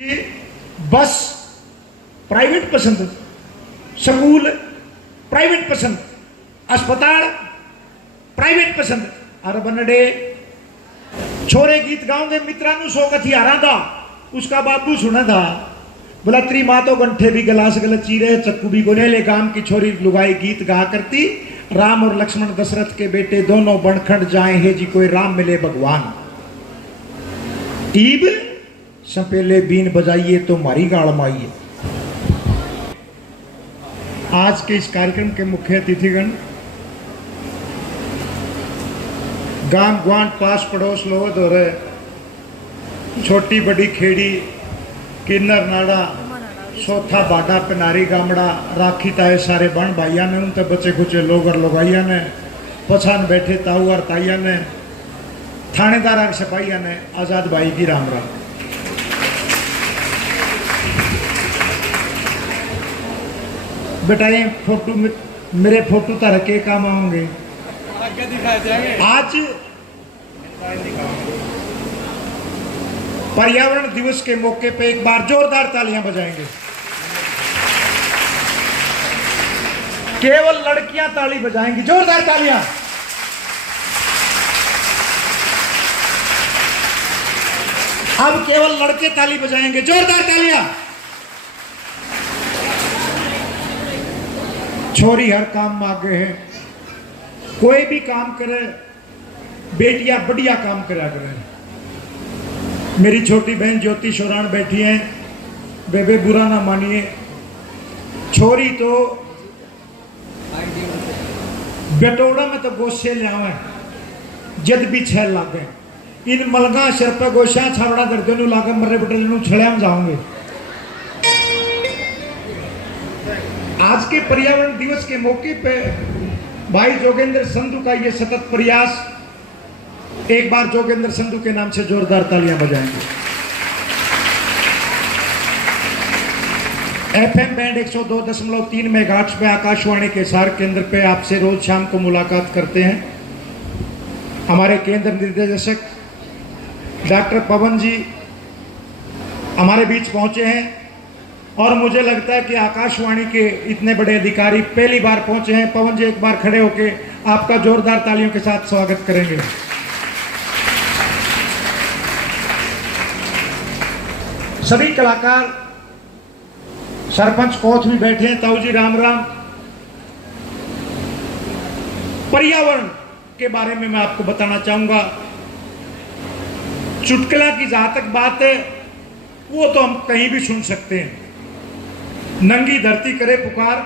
बस प्राइवेट पसंद, school private पसंद, अस्पताल प्राइवेट पसंद। अरे बनडे छोरे गीत गाओगे मित्रानु सो कथी आ रहा था, उसका बाबू सुना था बोला त्री माँ तो गंठे भी गलास गलत चीरे चक्कू भी गोनेले गांव की छोरी लुगाई गीत गा करती। राम और लक्ष्मण दशरथ के बेटे दोनों बनखंड जाए हे जी कोई राम मिले भगवान। ईब सपेले बीन बजाइए तो मारी गाड़ माइए। आज के इस कार्यक्रम के मुख्य अतिथिगण गांव ग्वांट पास पड़ोस लोग और छोटी बड़ी खेड़ी किन्नर नाड़ा सोथा बाडा पनारी गामड़ा राखी ताए सारे बन भाइया ने उनते बच्चे खुचे लोग और लोगाइया ने पछान बैठे ताऊ और ताइया ने थानेदार और सिपाहिया ने आजाद भाई की राम राम। बेटा ये फोटो मेरे फोटो तरह के काम आओगे आज पर्यावरण दिवस के मौके पे एक बार जोरदार तालियां बजाएंगे। केवल लड़कियां ताली बजाएंगी, जोरदार तालियां। अब केवल लड़के ताली बजाएंगे, जोरदार तालियां। छोरी हर काम में आगे है, कोई भी काम करे बेटियां बढ़िया काम करा करे। मेरी छोटी बहन ज्योति शोरान बैठी है, बेबे बुरा ना मानिए, छोरी तो बेटोड़ा में तो गोशे ले आवे जद भी छल लागे। इन मलगा सिर पे गोशा छावड़ा दर्दे नु लागे मरे बटल नु छड़ियाम जाऊंगे। आज के पर्यावरण दिवस के मौके पे भाई जोगेंद्र संधू का ये सतत प्रयास, एक बार जोगेंद्र संधू के नाम से जोरदार तालियां बजाएंगे। एफएम बैंड 102.3 मेगाहर्ट्ज पे आकाशवाणी के सार केंद्र पे आपसे रोज शाम को मुलाकात करते हैं। हमारे केंद्र निर्देशक डॉक्टर पवन जी हमारे बीच पहुंचे हैं और मुझे लगता है कि आकाशवाणी के इतने बड़े अधिकारी पहली बार पहुंचे हैं। पवन जी एक बार खड़े होके आपका जोरदार तालियों के साथ स्वागत करेंगे। सभी कलाकार, सरपंच कोच भी बैठे हैं, ताऊ जी राम राम। पर्यावरण के बारे में मैं आपको बताना चाहूंगा। चुटकुला की जहां तक बात है वो तो हम कहीं भी सुन सकते हैं। नंगी धरती करे पुकार,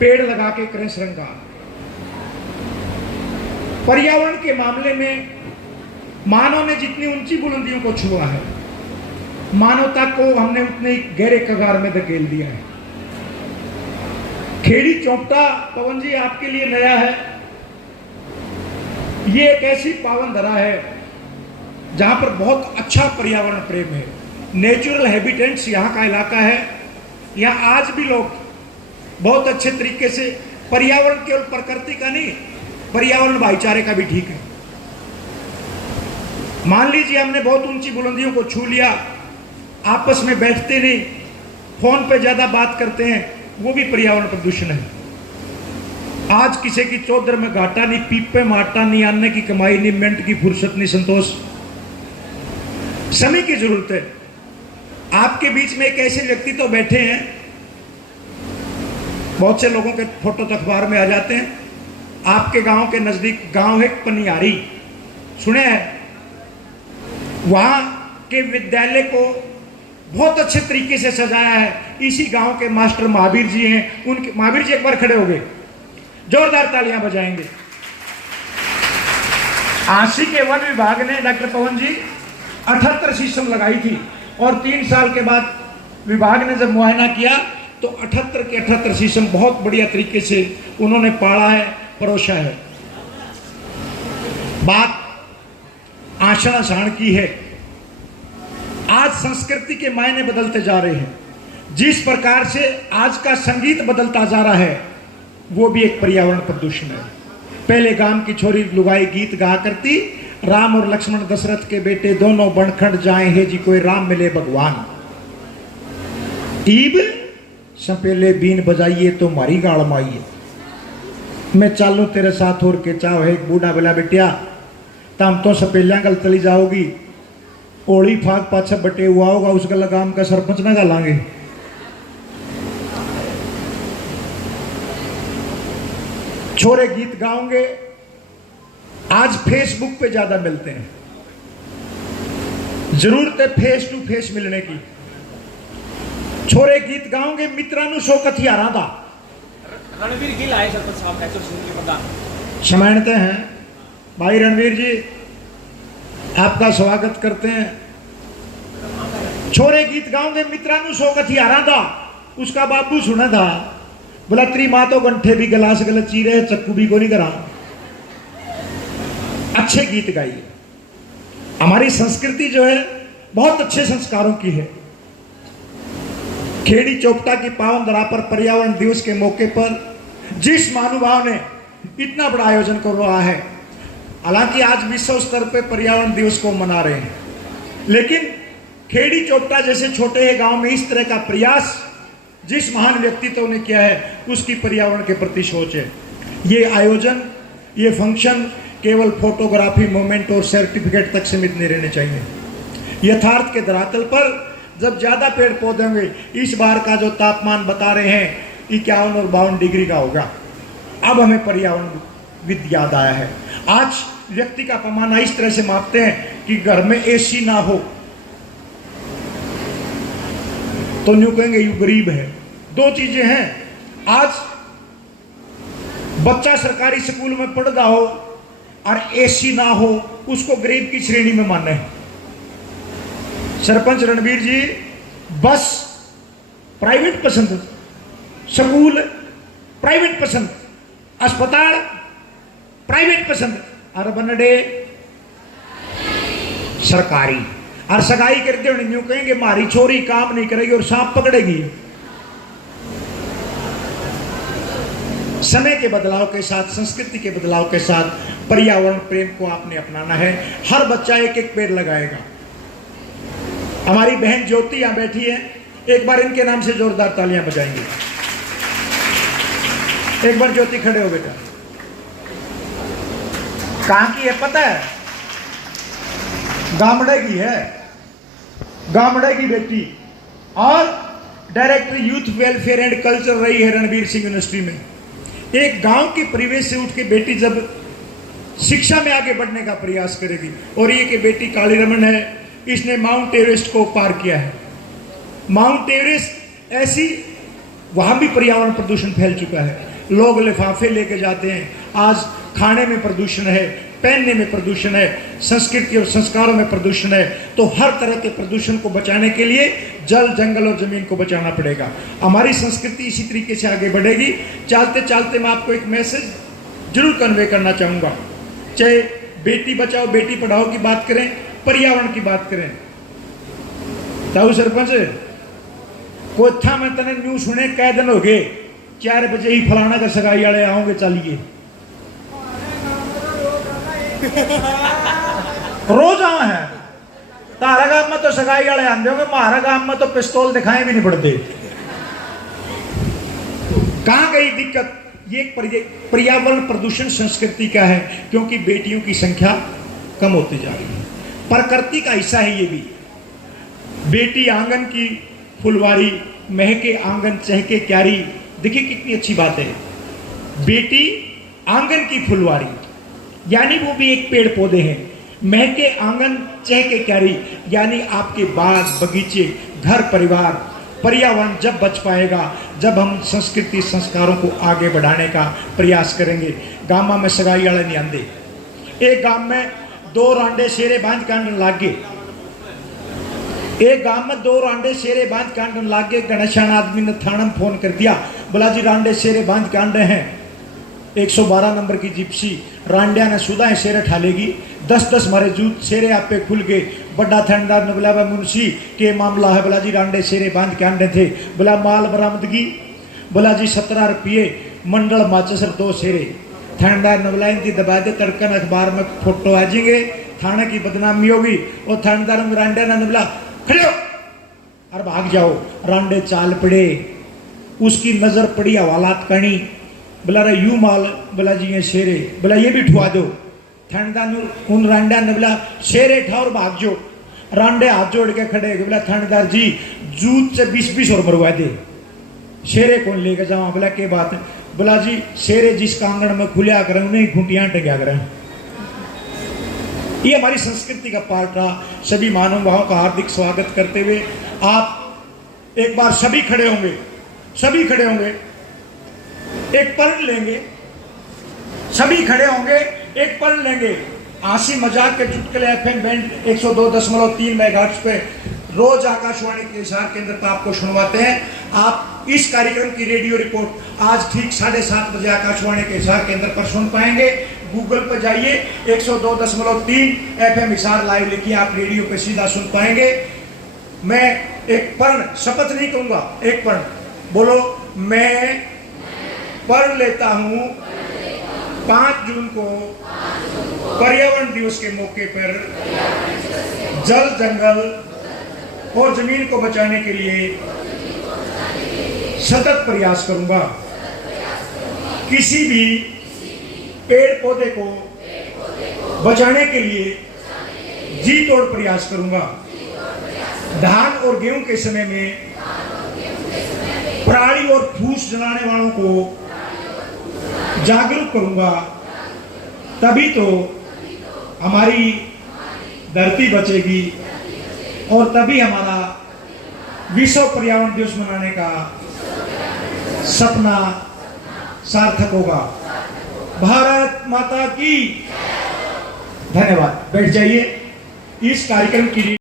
पेड़ लगा के करे श्रृंगार। पर्यावरण के मामले में मानव ने जितनी ऊंची बुलंदियों को छुआ है, मानवता को हमने उतने गहरे कगार में धकेल दिया है। खेड़ी चौपटा पवन जी आपके लिए नया है। ये एक ऐसी पावन धरा है जहां पर बहुत अच्छा पर्यावरण प्रेम है। नेचुरल हैबिटेट्स यहाँ का इलाका है। यहाँ आज भी लोग बहुत अच्छे तरीके से पर्यावरण केवल प्रकृति का नहीं, पर्यावरण भाईचारे का भी ठीक है। मान लीजिए हमने बहुत ऊंची बुलंदियों को छू लिया, आपस में बैठते नहीं, फोन पे ज्यादा बात करते हैं, वो भी पर्यावरण प्रदूषण है। आज किसी की चौधर में घाटा नहीं, पीपे माटा नहीं, आने की कमाई नहीं, मिनट की फुर्सत नहीं, संतोष। समय की जरूरत है। आपके बीच में एक ऐसे व्यक्ति तो बैठे हैं, बहुत से लोगों के फोटो तो अखबार में आ जाते हैं। आपके गांव के नजदीक गांव है पनियारी, सुने हैं? वहां के विद्यालय को बहुत अच्छे तरीके से सजाया है। इसी गांव के मास्टर महावीर जी हैं। उनके महावीर जी एक बार खड़े हो गए, जोरदार तालियां बजाएंगे। आशी के वन विभाग ने डॉक्टर पवन जी 78 शीशम लगाई थी और 3 साल के बाद विभाग ने जब मुआयना किया तो 78 के 78 शीशम बहुत बढ़िया तरीके से उन्होंने पाला है, परोसा है। बात आषाढ़ आषाढ़ की है। आज संस्कृति के मायने बदलते जा रहे हैं। जिस प्रकार से आज का संगीत बदलता जा रहा है वो भी एक पर्यावरण प्रदूषण है। पहले गांव की छोरी लुगाई गीत गा करती, राम और लक्ष्मण दशरथ के बेटे दोनों बनखंड जाए हे जी कोई राम मिले भगवान। ईब सपेले बीन बजाइए तो मारी गाल माइए, मैं चालू तेरे साथ और के चाव है। एक बूढ़ा बोला बेटिया तम तो सपेलिया गल चली जाओगी, ओली फाग पाछा बटे हुआ होगा, उस गल गांव का सरपंच ना गालांगे। छोरे गीत गाओगे आज फेसबुक पे ज्यादा मिलते हैं, जरूरत है फेस टू फेस मिलने की। छोरे गीत गाओगे मित्रानु शोकत हथियारा दा रणवीर गिल आए सरपंच साहब है तो सुन के पता समझते हैं। भाई रणवीर जी आपका स्वागत करते हैं। छोरे गीत गाओगे मित्रानु शोकत हथियारा दा, उसका बाबू सुना था बोला तेरी माँ तो गंठे भी गिलास गलत चीरे है, चक्कू भी को नहीं करा। अच्छे गीत गाइए। हमारी संस्कृति जो है बहुत अच्छे संस्कारों की है। खेड़ी चौपटा की पावन धरा पर पर्यावरण दिवस के मौके पर जिस महानुभाव ने इतना बड़ा आयोजन कर रहा है, हालांकि आज विश्व स्तर पर पर्यावरण दिवस को मना रहे हैं, लेकिन खेड़ी चौपटा जैसे छोटे गांव में इस तरह का प्रयास जिस महान व्यक्तित्व ने किया है उसकी पर्यावरण के प्रति सोच है। ये आयोजन, ये फंक्शन केवल फोटोग्राफी, मोमेंट और सर्टिफिकेट तक सीमित नहीं रहने चाहिए। यथार्थ के धरातल पर जब ज्यादा पेड़ पौधे होंगे, इस बार का जो तापमान बता रहे हैं 51 और 52 डिग्री का होगा। अब हमें पर्यावरण विद याद आया है। आज व्यक्ति का पैमाना इस तरह से मापते हैं कि घर में एसी ना हो तो न्यू कहेंगे यू गरीब है। दो चीजें हैं, आज बच्चा सरकारी स्कूल में पढ़ रहा हो और एसी ना हो उसको गरीब की श्रेणी में माने। सरपंच रणवीर जी बस प्राइवेट पसंद, स्कूल प्राइवेट पसंद, अस्पताल प्राइवेट पसंद और बनडे सरकारी। और सगाई करते हुए न्यू कहेंगे मारी छोरी काम नहीं करेगी और सांप पकड़ेगी। समय के बदलाव के साथ, संस्कृति के बदलाव के साथ पर्यावरण प्रेम को आपने अपनाना है। हर बच्चा एक एक पेड़ लगाएगा। हमारी बहन ज्योति यहां बैठी है, एक बार इनके नाम से जोरदार तालियां बजाएंगे। एक बार ज्योति खड़े हो बेटा। कहां की है पता है? गामड़े की है, गामड़े की बेटी, और director youth welfare and culture रही है रणवीर सिंह यूनिवर्सिटी में। एक गांव के परिवेश से उठ के बेटी जब शिक्षा में आगे बढ़ने का प्रयास करेगी, और ये कि बेटी काली रमन है, इसने माउंट एवरेस्ट को पार किया है। माउंट एवरेस्ट ऐसी, वहां भी पर्यावरण प्रदूषण फैल चुका है। लोग लिफाफे लेके जाते हैं। आज खाने में प्रदूषण है, पहनने में प्रदूषण है, संस्कृति और संस्कारों में प्रदूषण है। तो हर तरह के प्रदूषण को बचाने के लिए जल, जंगल और जमीन को बचाना पड़ेगा। हमारी संस्कृति इसी तरीके से आगे बढ़ेगी। चलते चलते मैं आपको एक मैसेज जरूर कन्वे करना चाहूंगा। चाहे बेटी बचाओ बेटी पढ़ाओ की बात करें, पर्यावरण की बात करें। ताऊ सरपंच कोथा में तने न्यू सुने कई दिन हो गए, 4 बजे ही फलाना का सगाई वाले आओगे, चलिए रोज आ है। तारा गांव में तो सगाई वाले आते होंगे, महारा गांव में तो पिस्तौल दिखाए भी नहीं पड़ते। कहां गई दिक्कत? ये पर्यावरण प्रदूषण संस्कृति का है, क्योंकि बेटियों की संख्या कम होती जा रही है। प्रकृति का हिस्सा है ये भी। बेटी आंगन की फुलवारी, महके आंगन चहके क्यारी। देखिए कितनी अच्छी बात है। बेटी आंगन की फुलवारी, यानी वो भी एक पेड़ पौधे हैं। महके आंगन चहके क्यारी, यानी आपके बाग बगीचे, घर परिवार, पर्यावरण जब बच पाएगा जब हम संस्कृति संस्कारों को आगे बढ़ाने का प्रयास करेंगे। गांव में सगाई वाले नहीं आंदे। एक गांव में 2 रांडे शेरे बांध कांडन लाग गए। एक गांव में 2 रांडे शेरे बांध कांडन लाग गए। गणेशान आदमी ने थाना में फोन कर दिया, बोला जी रांडे शेरे बांध कांड हैं। 112 नंबर की जिप्सी रांडिया ने सुधा शेरे ठालेगी। 10-10 मारे जूत शेरे आप पे खुल गए। बड़ा थानेदार ने बोला मुंशी के मामला है? बोला जी रांडे शेरे बांध के आंडे थे। बोला माल बरामदगी? बोला जी 17 रुपये मंडल माचसर 2 शेरे। थानेदार ने बोला इनकी दबा दे, तड़कन अखबार में फोटो आ जाएंगे, थाने की बदनामी होगी। और थानेदार रांडिया ने बोला खड़े हो, और भाग जाओ। रांडे चाल पड़े, उसकी नजर पड़ी हवालात कणी, बोला रे यू माल, बोला जी ये शेरे, बोला ये भी ठुआ दो। ठंडा उन रांडा ने बोला शेरे ठा और भाग जो। रांडे हाथ जोड़ के खड़े, बोला थानेदार जी जूत से 20-20 और मरवा दे। शेरे कौन लेके जाओ? बोला के बात है? बोला जी शेरे जिस कांगड़ में खुलिया करें उन्हें खूंटियां टंगा करें। ये हमारी संस्कृति का पार्ट रहा। सभी महानुभावों का हार्दिक स्वागत करते हुए आप एक बार सभी खड़े होंगे, सभी खड़े होंगे, एक पल लेंगे, सभी खड़े होंगे, एक पल लेंगे। हंसी मजाक के चुटकुले एफएम बैंड 102.3 मेगाहर्ट्ज पे रोज आकाशवाणी के हिसार केंद्र पर आपको सुनवाते हैं। आप इस कार्यक्रम की रेडियो रिपोर्ट आज ठीक 7:30 बजे आकाशवाणी के हिसार केंद्र पर सुन पाएंगे। गूगल पर जाइए 102.3 एफएम हिसार लाइव लिखिए, आप रेडियो पे सीधा सुन पाएंगे। मैं एक पढ़ शपथ नहीं कहूंगा, एक पढ़ बोलो। मैं पढ़ लेता हूं 5 जून को पर्यावरण दिवस के मौके पर जल, जंगल और जमीन को बचाने के लिए सतत प्रयास करूंगा। किसी भी पेड़ पौधे को बचाने के लिए जी तोड़ प्रयास करूंगा। धान और गेहूं के समय में पराली और फूस जलाने वालों को जागरूक करूंगा। तभी तो हमारी धरती बचेगी और तभी हमारा विश्व पर्यावरण दिवस मनाने का सपना सार्थक होगा। भारत माता की। धन्यवाद। बैठ जाइए। इस कार्यक्रम की